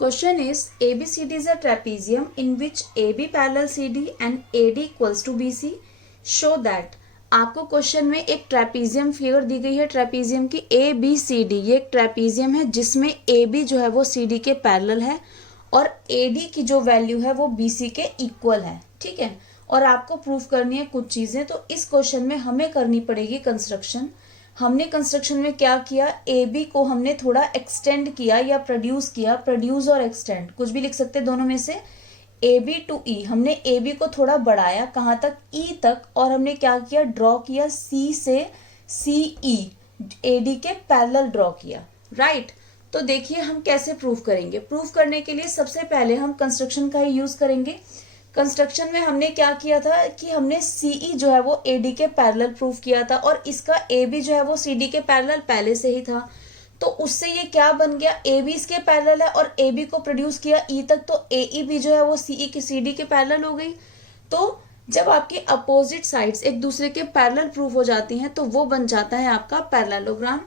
Question is ABCD is a trapezium in which AB parallel CD and AD equals to BC. Show that. आपको question में एक trapezium figure दी गई है, trapezium की A B C D. ये एक trapezium है जिसमें ए बी जो है वो सी डी के पैरेलल है और ए डी की जो वैल्यू है वो बी सी के इक्वल है। ठीक है, और आपको प्रूफ करनी है कुछ चीजें। तो इस क्वेश्चन में हमें करनी पड़ेगी कंस्ट्रक्शन। हमने कंस्ट्रक्शन में क्या किया, ए बी को हमने थोड़ा एक्सटेंड किया या प्रोड्यूस किया। प्रोड्यूस और एक्सटेंड कुछ भी लिख सकते हैं दोनों में से। ए बी टू ई, हमने ए बी को थोड़ा बढ़ाया, कहाँ तक, ई तक। और हमने क्या किया, ड्रॉ किया सी से सी ई, ए डी के पैरेलल ड्रॉ किया। राइट, तो देखिए हम कैसे प्रूफ करेंगे। प्रूफ करने के लिए सबसे पहले हम कंस्ट्रक्शन का ही यूज करेंगे। कंस्ट्रक्शन में हमने क्या किया था कि हमने सीई जो है वो एडी के पैरेलल प्रूफ किया था और इसका ए बी जो है वो सीडी के पैरेलल पहले से ही था। तो उससे ये क्या बन गया, ए बी इसके पैरेलल है और ए बी को प्रोड्यूस किया ई तक, तो ए ई बी जो है वो सीई की सी डी के पैरेलल हो गई। तो जब आपकी अपोजिट साइड्स एक दूसरे के पैरेलल प्रूफ हो जाती हैं तो वो बन जाता है आपका पैरेललोग्राम।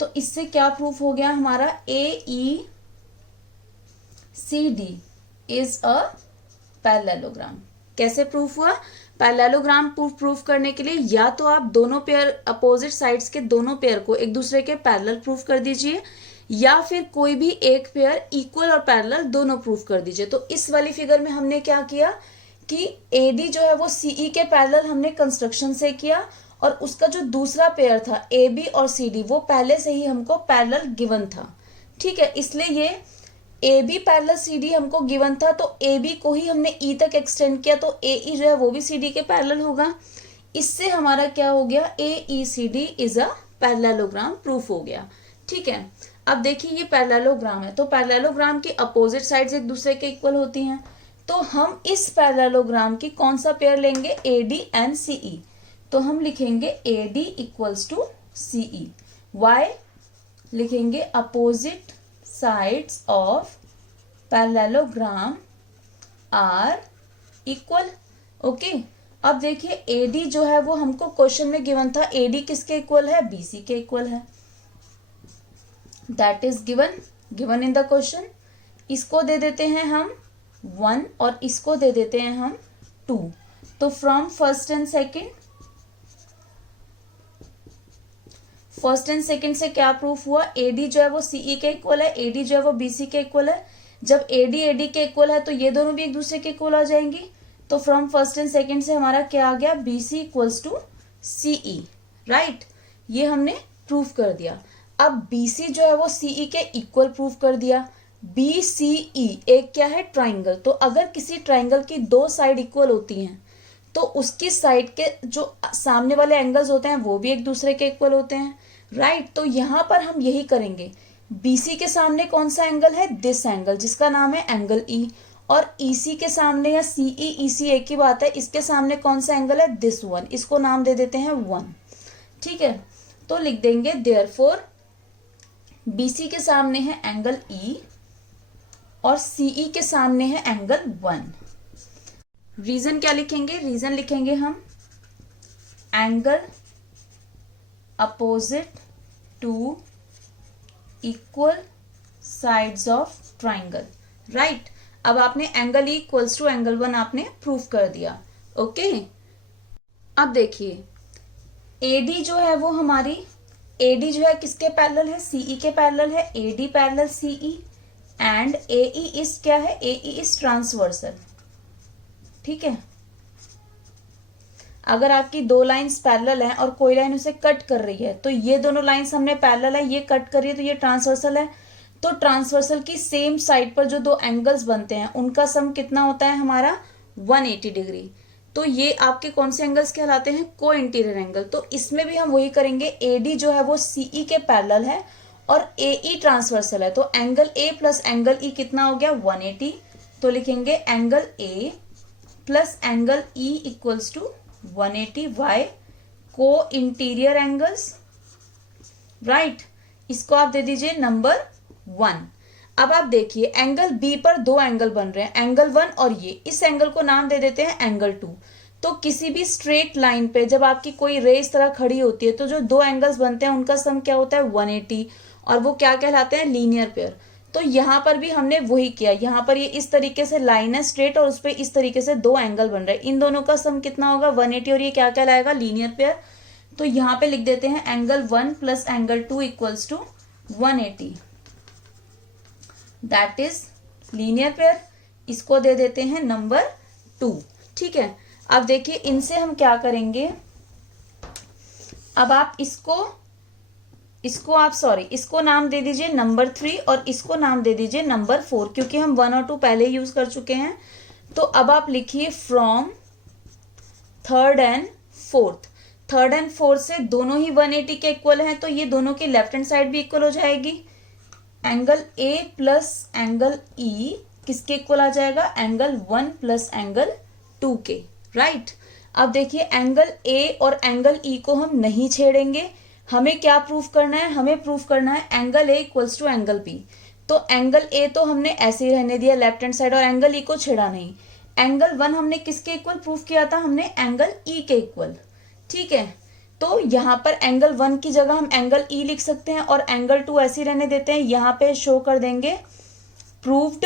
तो इससे क्या प्रूफ हो गया हमारा, A E C D is a parallelogram. कैसे प्रूफ हुआ, पैरेललोग्राम प्रूफ करने के लिए या तो आप दोनों पेयर, अपोजिट साइड्स के दोनों पेयर को एक दूसरे के पैरेलल प्रूफ कर दीजिए, या फिर कोई भी एक पेयर इक्वल और पैरेलल दोनों प्रूफ कर दीजिए। तो इस वाली फिगर में हमने क्या किया कि एडी जो है वो सीई के पैरेलल हमने कंस्ट्रक्शन से किया और उसका जो दूसरा पेयर था ए बी और सी डी वो पहले से ही हमको पैरेलल गिवन था। ठीक है, इसलिए ये A B parallel C D हमको गिवन था, तो ए बी को ही हमने ई तक एक्सटेंड किया, तो ए ई जो है वो भी सी डी के पैरेलल होगा। इससे हमारा क्या हो गया, A E C D is a parallelogram proof हो गया। ठीक है, अब देखिए ये पैरेललोग्राम है, तो पैरेललोग्राम की अपोजिट साइड्स एक दूसरे के इक्वल होती हैं। तो हम इस पैरेललोग्राम की कौन सा पेयर लेंगे, ए डी एंड सी ई। तो हम लिखेंगे A D equals to C E. Why लिखेंगे, opposite sides of parallelogram are equal। Okay, अब देखिए AD जो है वो हमको क्वेश्चन में गिवन था, AD किसके इक्वल है, BC के इक्वल है। That is given in the question. इसको दे देते हैं हम 1 और इसको दे देते हैं हम 2। तो फ्रॉम फर्स्ट एंड सेकंड से क्या प्रूफ हुआ, एडी जो है वो सीई के इक्वल है, एडी जो है वो बीसी के इक्वल है। जब एडी एडी के इक्वल है तो ये दोनों भी एक दूसरे के इक्वल आ जाएंगी। तो फ्रॉम फर्स्ट एंड सेकंड से हमारा क्या आ गया, BC equals to CE. Right, ये हमने प्रूफ कर दिया। अब बीसी जो है वो सीई के इक्वल प्रूफ कर दिया। बीसीई एक क्या है, ट्राइंगल। तो अगर किसी ट्राइंगल की दो साइड इक्वल होती हैं तो उसकी साइड के जो सामने वाले एंगल्स होते हैं वो भी एक दूसरे के इक्वल होते हैं। राइट, तो यहां पर हम यही करेंगे। बीसी के सामने कौन सा एंगल है, दिस एंगल, जिसका नाम है एंगल ई। और ईसी के सामने, या सीई ईसी एक ही बात है, इसके सामने कौन सा एंगल है, दिस वन, इसको नाम दे देते हैं 1। ठीक है, तो लिख देंगे देयरफॉर बीसी के सामने है एंगल ई और सीई के सामने है एंगल 1। रीजन क्या लिखेंगे, रीजन लिखेंगे हम angle opposite to equal sides of triangle. Right, अब आपने angle E equals to angle 1 आपने प्रूफ कर दिया। ओके, अब देखिए एडी जो है वो हमारी, एडी जो है किसके पैरेलल है, सीई के पैरेलल है। AD parallel CE and AE is क्या है, एई इज ट्रांसवर्सल। ठीक है, अगर आपकी दो लाइंस पैरेलल हैं और कोई लाइन उसे कट कर रही है, तो ये दोनों लाइंस हमने पैरेलल है, ये कट कर रही है तो ये ट्रांसवर्सल है। तो ट्रांसवर्सल की सेम साइड पर जो दो एंगल्स बनते हैं उनका सम कितना होता है हमारा, 180 डिग्री। तो ये आपके कौन से एंगल्स कहलाते हैं, को इंटीरियर एंगल। तो इसमें भी हम वही करेंगे, एडी जो है वो सीई के पैरेलल है और एई ट्रांसवर्सल है। तो angle A plus angle E कितना हो गया, 180। तो लिखेंगे angle A plus angle E equals to 180। Why, co-interior angles. Right, इसको आप दे दीजिए नंबर 1। अब आप देखिए एंगल बी पर दो एंगल बन रहे हैं, एंगल 1 और ये, इस एंगल को नाम दे देते हैं एंगल 2। तो किसी भी स्ट्रेट लाइन पे जब आपकी कोई रे इस तरह खड़ी होती है तो जो दो एंगल्स बनते हैं उनका सम क्या होता है, 180, और वो क्या कहलाते हैं, लीनियर पेयर। तो यहाँ पर भी हमने वही किया, यहाँ पर ये इस तरीके से लाइन है स्ट्रेट और उस पर इस तरीके से दो एंगल बन रहे हैं, इन दोनों का सम कितना होगा 180 और ये क्या कहलाएगा लीनियर पेयर। तो यहाँ पे लिख देते हैं angle 1 plus angle 2 equals to 180, that is linear pair. इसको दे देते हैं नंबर 2। ठीक है, अब देखिए इनसे हम क्या करेंगे, अब आप इसको नाम दे दीजिए नंबर 3 और इसको नाम दे दीजिए नंबर 4, क्योंकि हम 1 और 2 पहले ही यूज कर चुके हैं। तो अब आप लिखिए फ्रॉम थर्ड एंड फोर्थ से दोनों ही 180 के इक्वल हैं, तो ये दोनों की लेफ्ट हैंड साइड भी इक्वल हो जाएगी। एंगल ए प्लस एंगल ई किसके इक्वल आ जाएगा, एंगल 1 प्लस एंगल 2 के, राइट। अब देखिए एंगल ए और एंगल ई को हम नहीं छेड़ेंगे, हमें क्या प्रूफ करना है, हमें प्रूफ करना है angle A equals to angle B. तो एंगल ए तो हमने ऐसे ही रहने दिया लेफ्ट हैंड साइड और एंगल ई को छेड़ा नहीं। एंगल 1 हमने किसके इक्वल प्रूफ किया था, हमने एंगल ई के इक्वल। ठीक है, तो यहाँ पर एंगल 1 की जगह हम एंगल ई लिख सकते हैं और एंगल 2 ऐसे ही रहने देते हैं। यहाँ पे शो कर देंगे प्रूव्ड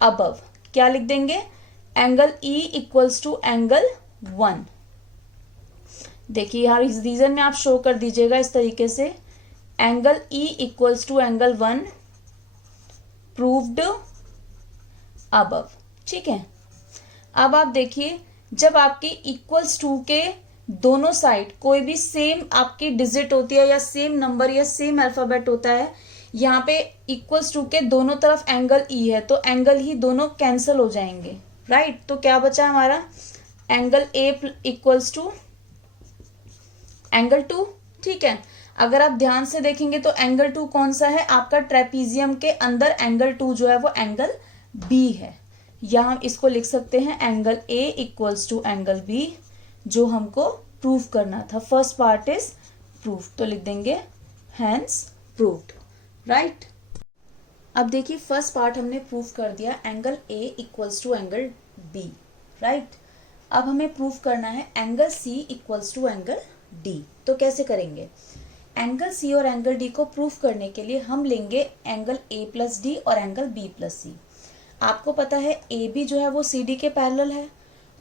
अबव, क्या लिख देंगे, angle E equals to angle 1। देखिए यहाँ इस रीजन में आप शो कर दीजिएगा इस तरीके से, angle E equals to angle 1 proved above. ठीक है, अब आप देखिए जब आपके इक्वल्स टू के दोनों साइड कोई भी सेम आपकी डिजिट होती है या सेम नंबर या सेम अल्फाबेट होता है, यहाँ पे इक्वल्स टू के दोनों तरफ एंगल ई है तो एंगल ही दोनों कैंसिल हो जाएंगे, राइट। तो क्या बचा हमारा, angle A equals to angle 2। ठीक है, अगर आप ध्यान से देखेंगे तो एंगल 2 कौन सा है, आपका ट्रेपीजियम के अंदर एंगल 2 जो है वो एंगल बी है। या हम इसको लिख सकते हैं angle A equals to angle B, जो हमको प्रूफ करना था। फर्स्ट पार्ट इज प्रूफ, तो लिख देंगे हैंस प्रूव्ड, राइट। अब देखिए फर्स्ट पार्ट हमने प्रूफ कर दिया, angle A equals to angle B, right. अब हमें प्रूफ करना है angle C equals to angle D. तो कैसे करेंगे, एंगल सी और एंगल डी को प्रूफ करने के लिए हम लेंगे एंगल ए प्लस डी और एंगल बी प्लस सी। आपको पता है ए बी जो है वो सी डी के पैरेलल है,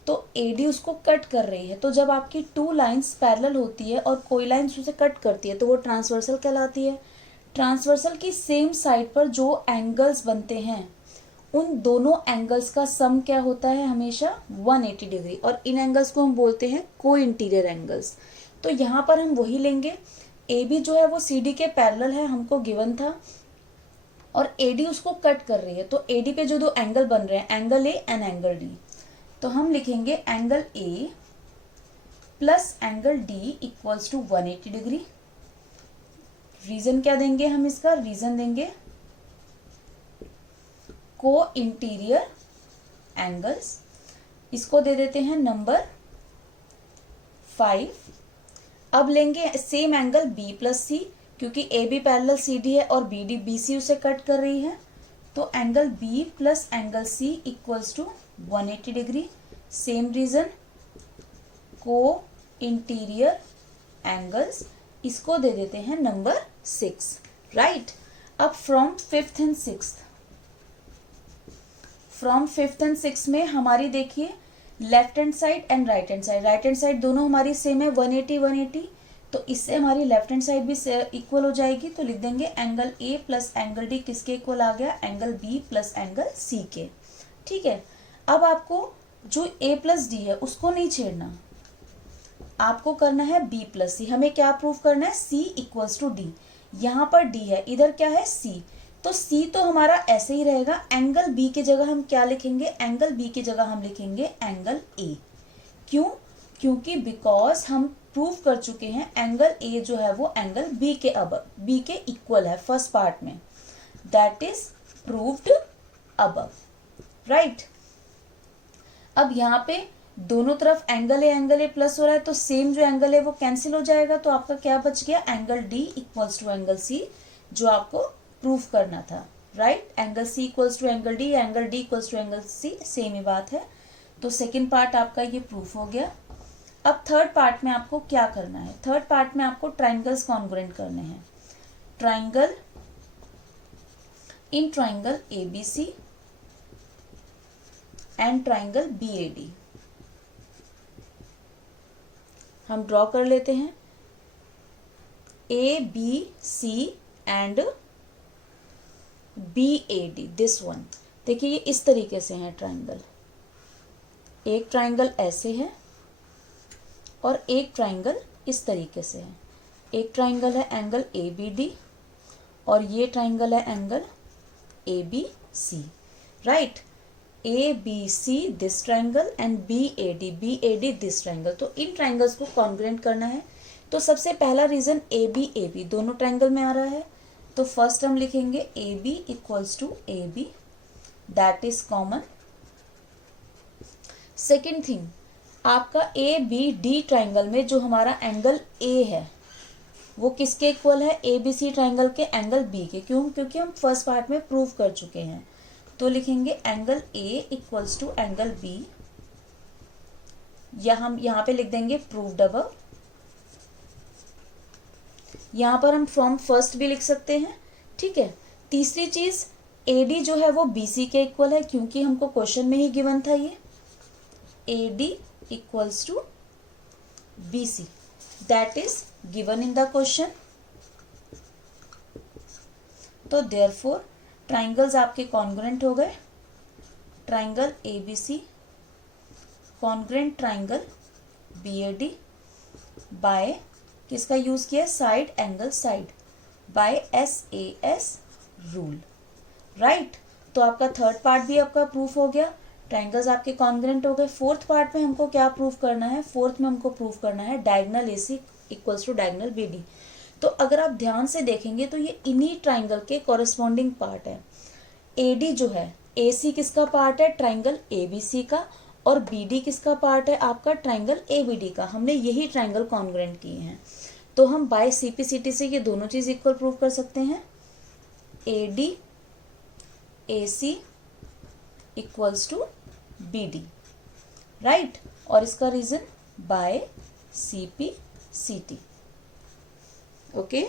तो ए डी उसको कट कर रही है। तो जब आपकी 2 लाइंस पैरेलल होती है और कोई लाइंस उसे कट करती है तो वो ट्रांसवर्सल कहलाती है। ट्रांसवर्सल की सेम साइड पर जो एंगल्स बनते हैं उन दोनों एंगल्स का सम क्या होता है, हमेशा 180 डिग्री, और इन एंगल्स को हम बोलते हैं को इंटीरियर एंगल्स। तो यहाँ पर हम वही लेंगे, ए बी जो है वो सी डी के पैरेलल है, हमको गिवन था, और ए डी उसको कट कर रही है। तो ए डी पे जो दो एंगल बन रहे हैं, angle A and angle D, तो हम लिखेंगे angle A plus angle D equals to 180 degree. Reason क्या देंगे हम इसका, रीजन देंगे को इंटीरियर एंगल्स, इसको दे देते हैं नंबर 5। अब लेंगे same angle B plus C, क्योंकि A B parallel C D है और बी डी बी सी उसे कट कर रही है। तो angle B plus angle C equals to 180 degree. Same reason co-interior angles, इसको दे देते हैं नंबर 6, राइट। अब फ्रॉम फिफ्थ एंड सिक्स्थ में हमारी देखिए left hand side and right hand side दोनों हमारी सेम है 180, तो इससे हमारी लेफ्ट हैंड साइड भी इक्वल हो जाएगी। तो लिख देंगे angle A plus angle D किसके इक्वल आ गया, एंगल बी प्लस एंगल सी के। ठीक है, अब आपको जो ए प्लस डी है उसको नहीं छेड़ना, आपको करना है बी प्लस सी। हमें क्या प्रूफ करना है, सी इक्वल्स टू डी। यहाँ पर डी है, इधर क्या है सी, तो सी तो हमारा ऐसे ही रहेगा। एंगल बी की जगह हम क्या लिखेंगे, एंगल बी की जगह हम लिखेंगे एंगल ए। क्यों, क्योंकि बिकॉज हम प्रूफ कर चुके हैं एंगल ए जो है वो एंगल बी के अबव, बी के इक्वल है फर्स्ट पार्ट में, that is proved above, right. अब यहाँ पे दोनों तरफ एंगल ए प्लस हो रहा है, तो सेम जो एंगल है वो कैंसिल हो जाएगा। तो आपका क्या बच गया, angle D equals to angle C, जो आपको प्रूफ करना था, right. Angle C equals to angle D, angle D equals to angle C, same ही बात है। तो सेकेंड पार्ट आपका ये प्रूफ हो गया। अब थर्ड पार्ट में आपको क्या करना है, थर्ड पार्ट में आपको ट्राइंगल्स कॉन्ग्रुएंट करने हैं। In triangle ABC and triangle BAD। हम ड्रॉ कर लेते हैं ABC and BAD, this one. देखिए ये इस तरीके से है ट्राइंगल, एक ट्राइंगल ऐसे है और एक ट्राइंगल इस तरीके से है। एक ट्राइंगल है एंगल ABD और ये ट्राइंगल है angle ABC, right. ABC this triangle and BAD this triangle. तो इन ट्राइंगल्स को कॉन्ग्रुएंट करना है। तो सबसे पहला रीजन AB दोनों ट्राइंगल में आ रहा है, तो फर्स्ट हम लिखेंगे AB equals to AB, that is common. Second thing, आपका ABD ट्राइंगल में जो हमारा एंगल A है वो किसके इक्वल है? ABC ट्राइंगल के एंगल B के। क्यों? क्योंकि हम फर्स्ट पार्ट में प्रूव कर चुके हैं। तो लिखेंगे angle A equals to angle B, या हम यहाँ पे लिख देंगे प्रूव्ड अबव। यहाँ पर हम फ्रॉम फर्स्ट भी लिख सकते हैं, ठीक है। तीसरी चीज, AD जो है वो BC के इक्वल है, क्योंकि हमको क्वेश्चन में ही गिवन था ये AD equals to BC, that is given in the question. तो देयरफॉर ट्राइंगल्स आपके कॉन्ग्रुएंट हो गए। Triangle ABC congruent triangle BAD by किसका यूज किया? Side angle side, by SAS rule, right. तो आपका थर्ड पार्ट भी आपका प्रूफ हो गया, ट्राइंगल्स आपके कॉन्ग्रुएंट हो गए। फोर्थ पार्ट में हमको क्या प्रूफ करना है? फोर्थ में हमको प्रूफ करना है diagonal AC equals to diagonal BD। तो अगर आप ध्यान से देखेंगे तो ये इन्हीं ट्राइंगल के कॉरेस्पॉन्डिंग पार्ट है। AD जो है, AC किसका पार्ट है? ट्राइंगल ABC का, और BD किसका पार्ट है? आपका ट्राइंगल ABD का। हमने यही ट्राइंगल कॉन्ग्रुएंट किए हैं, तो हम बाय CPCT से ये दोनों चीज इक्वल प्रूव कर सकते हैं। AD AC equals to BD, right. और इसका रीजन बाय CPCT, ओके।